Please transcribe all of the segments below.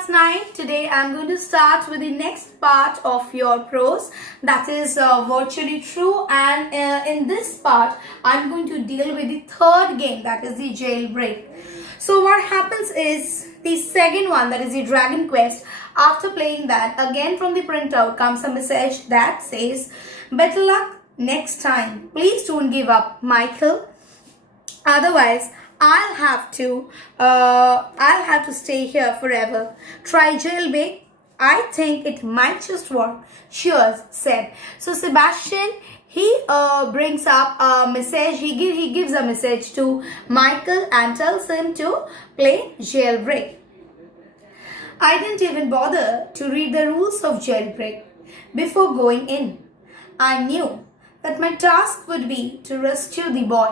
class 9. Today I'm going to start with the next part of your prose, that is virtually true, and in this part I'm going to deal with the third game, that is the jailbreak. So what happens is the second one, that is the Dragon Quest. After playing that, again from the printout comes a message that says, "Better luck next time. Please don't give up, Michael. Otherwise, I'll have to stay here forever. Try jailbreak. I think it might just work. Cheers," said. So Sebastian, he brings up a message. He gives a message to Michael and tells him to play jailbreak. I didn't even bother to read the rules of jailbreak before going in. I knew that my task would be to rescue the boy.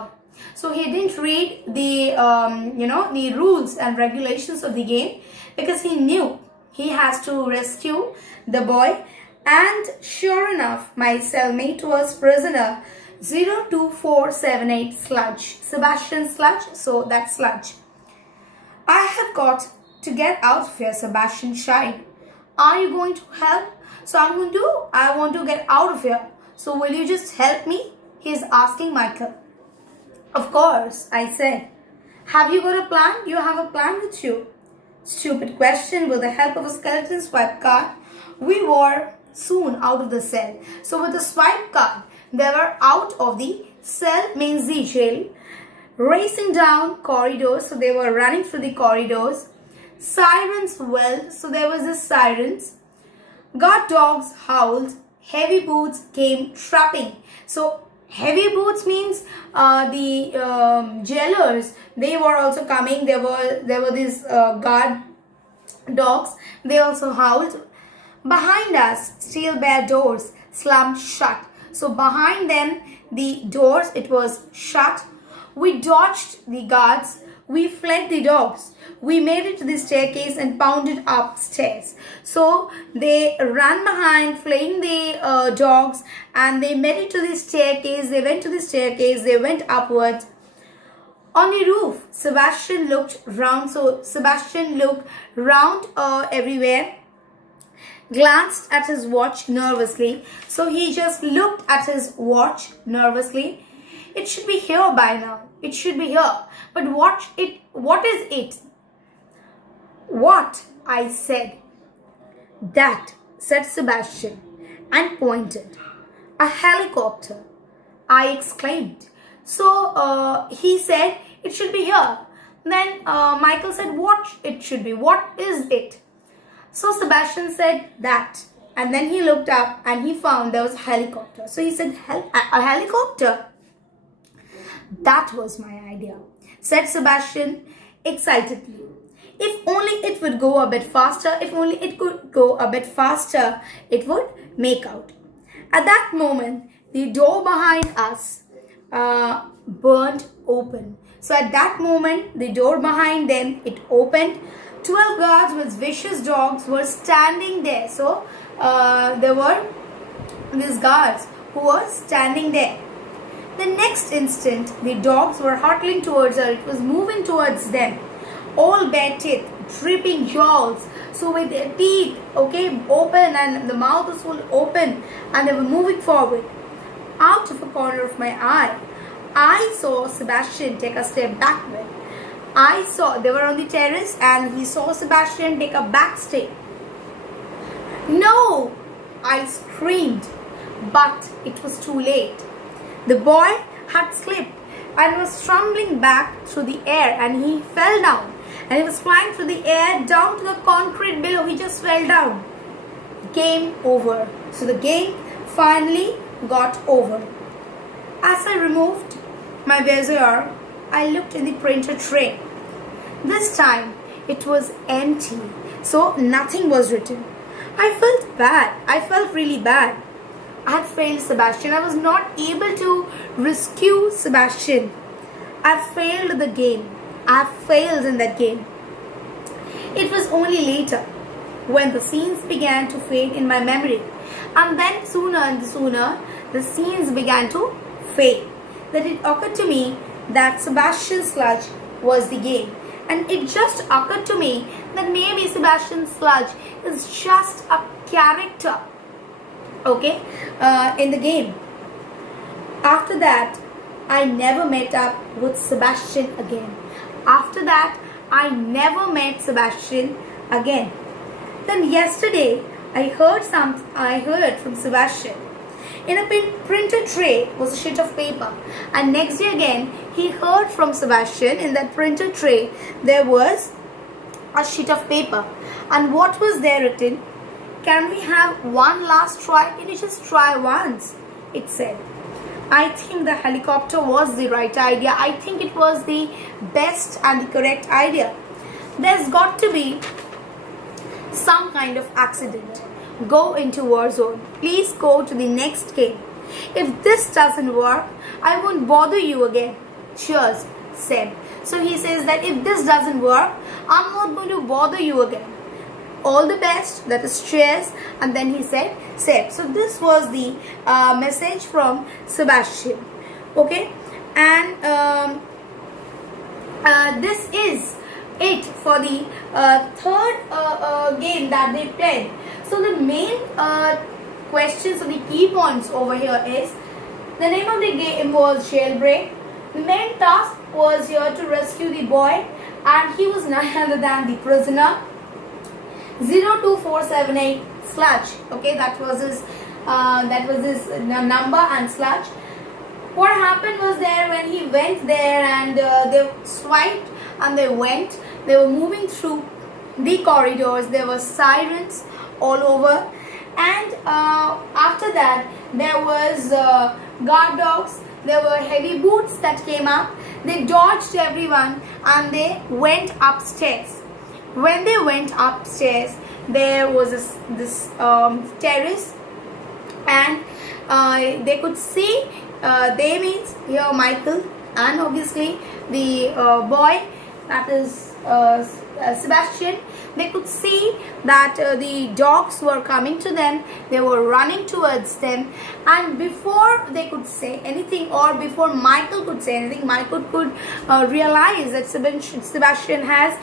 So he didn't read the the rules and regulations of the game because he knew he has to rescue the boy. And sure enough, my cellmate was prisoner 02478 Sludge. Sebastian Sludge, so that's Sludge. "I have got to get out of here," Sebastian shied. "Are you going to help?" "So I want to get out of here. So will you just help me?" He's asking Michael. "Of course," I said. "Have you got a plan?" "You have a plan with you?" Stupid question. With the help of a skeleton swipe card, we were soon out of the cell. So with the swipe card, they were out of the cell, means the jail, racing down corridors. So they were running through the corridors. Sirens wailed. So there was this sirens. Guard dogs howled. Heavy boots came trapping. So heavy boots means the jailers, they were also coming. There were these guard dogs. They also howled. Behind us, steel bare doors slammed shut. So behind them, the doors, it was shut. We dodged the guards. We fled the dogs. We made it to the staircase and pounded upstairs. So they ran behind, fleeing the dogs, and they made it to the staircase. They went to the staircase. They went upwards. On the roof, Sebastian looked round. So Sebastian looked round everywhere, glanced at his watch nervously. So he just looked at his watch nervously. "It should be here by now. It should be here. But what is it?" "What?" I said. "That," said Sebastian and pointed. "A helicopter," I exclaimed. So he said, "It should be here." Then Michael said, "What it should be? What is it?" So Sebastian said, "That." And then he looked up and he found there was a helicopter. So he said, "A helicopter? That was my idea," said Sebastian excitedly. "If only it would go a bit faster, if only it could go a bit faster, it would make out." At that moment, the door behind us burned open. So at that moment, the door behind them, it opened. 12 guards with vicious dogs were standing there. So there were these guards who were standing there. The next instant, the dogs were hurtling towards her. It was moving towards them. All bare teeth, dripping jaws. So with their teeth, open, and the mouth was full open, and they were moving forward. Out of a corner of my eye, I saw Sebastian take a step backward. I saw they were on the terrace, and he saw Sebastian take a back step. "No!" I screamed, but it was too late. The boy had slipped and was stumbling back through the air, and he fell down. And he was flying through the air down to the concrete below. He just fell down. Game over. So the game finally got over. As I removed my visor, I looked in the printer tray. This time it was empty. So nothing was written. I felt bad. I felt really bad. I had failed Sebastian. I was not able to rescue Sebastian. I failed the game. I failed in that game. It was only later, when the scenes began to fade in my memory, and then sooner and sooner the scenes began to fade, that it occurred to me that Sebastian Sludge was the game. And it just occurred to me that maybe Sebastian Sludge is just a character, okay, in the game. After that, I never met up with Sebastian again. After that, I never met Sebastian again. Then yesterday, I heard from Sebastian. In a printed tray was a sheet of paper, and next day again he heard from Sebastian. In that printed tray there was a sheet of paper, and what was there written? Can we have one last try? Can you just try once? It said. I think the helicopter was the right idea. I think it was the best and the correct idea. There's got to be some kind of accident. Go into war zone. Please go to the next game. If this doesn't work, I won't bother you again. Cheers, Seb. So he says that if this doesn't work, I'm not going to bother you again. All the best. That is cheers. And then he said Seb. So this was the message from Sebastian. Okay, and this is it for the third game that they played. So the main questions or the key points over here is the name of the game was Jailbreak. The main task was here to rescue the boy, and he was none other than the prisoner 02478 Sludge. Okay, that was his number and Sludge. What happened was there when he went there and they swiped and they went. They were moving through the corridors. There were sirens all over, and after that there was guard dogs. There were heavy boots that came up. They dodged everyone and they went upstairs. When they went upstairs, there was this terrace, and they could see, they means here Michael and obviously the boy, that is Sebastian. They could see that the dogs were coming to them. They were running towards them, and before they could say anything, or before Michael could say anything, Michael could realize that Sebastian has,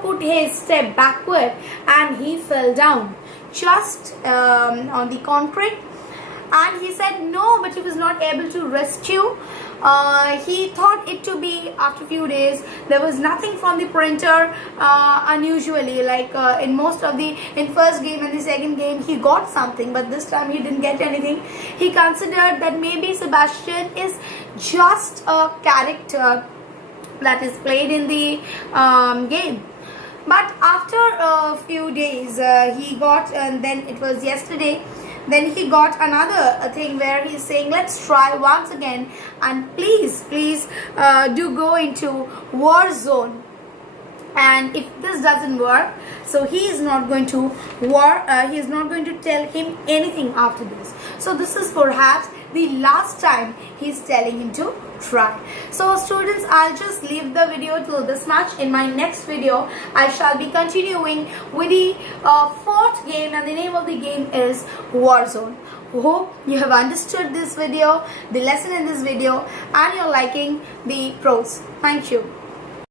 put his step backward, and he fell down just on the concrete. And he said no, but he was not able to rescue. He thought it to be after a few days. There was nothing from the printer unusually, like in first game and the second game he got something, but this time he didn't get anything. He considered that maybe Sebastian is just a character that is played in the game. But after a few days he got, and then it was yesterday, then he got another thing where he's saying, let's try once again, and please do go into war zone. And if this doesn't work, so he is not going to he is not going to tell him anything after this. So this is perhaps the last time he's telling him to try. So students, I'll just leave the video till this much. In my next video, I shall be continuing with the fourth game, and the name of the game is Warzone. Hope you have understood this video, the lesson in this video, and you're liking the pros. Thank you.